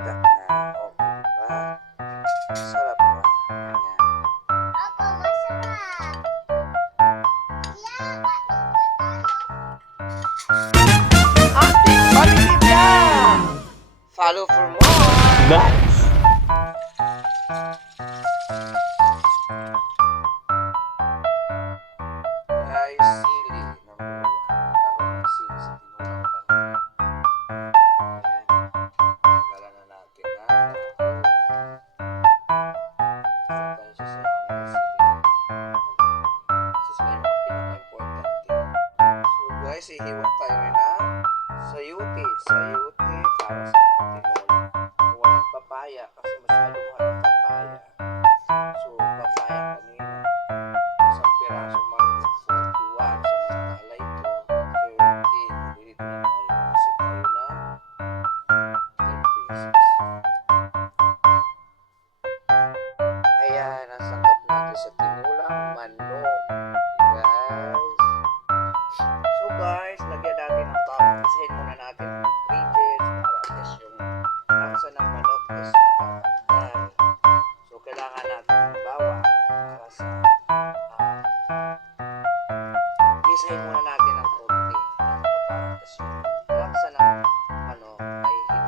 Dadak na. Okay, diba? Sarap ba? Ayan. Opo, masarap. Yeah, Ating pamilya! Follow for more! Nice! Guys, sili. Number 1. Dahon ng sili sa tinulang manok. Ayan. Tanggalan na natin na dahon. Tanggalan siya sa sili. This is ngayon ang pinaka-importante. So guys, ihiwa tayo na sayuti. Sayuti para sa mga tinola. Walang papaya kasi masyadong mahal ang papaya. So papaya kanina. Isang pirasong maliit 41 sa mga alay ito 30. Dito na tayo kasi tayo na 10 pesos. Ayan, ang sangkap natin sa tinulang manok. Guys. So guys, lagyan natin ng bawang. Isahin muna natin ang ingredients para at least yung lasa ng manok is matatanggal. So kailangan natin ng bawang para sa isahin muna natin ang konti para at least yung lasa ng ano ay hindi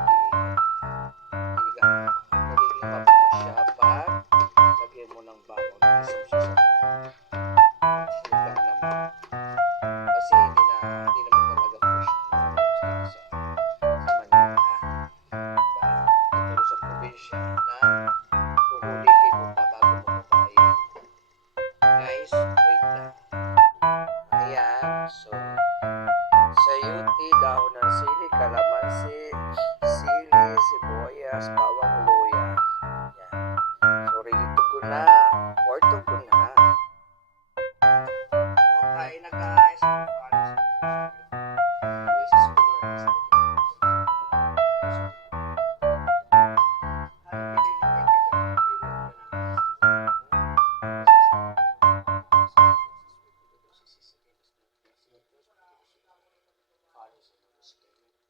magiging mabango siya pag lagyan mo ng bawang. Isang siya sa sinigang naman. Kasi hindi naman talaga fresh yung dito sa Manila. Diba? Dito sa probinsya na huhulihin mo pa bago mo kumain. Guys, wait lang. Ayan, so sayuti, dahon ng sili, kalamansi, sili, sibuyas, bawang luya. Ayan. So ready to go na. Or to go na. So kain na guys.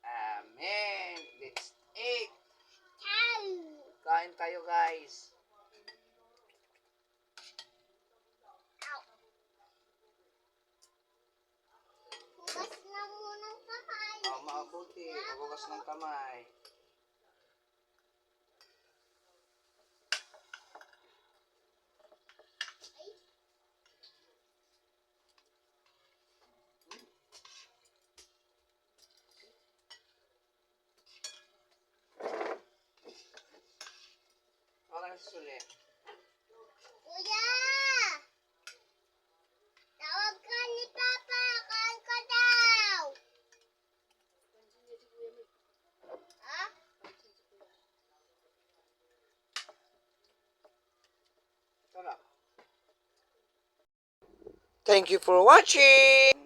Amen. Let's eat. Kain tayo guys. Hugas na muna ang kamay. Mabuti. Magugas ng kamay. Parang sulit. Kuya! Tawag ka ni Papa. Kain ka daw. Ha? Sarap. Thank you for watching.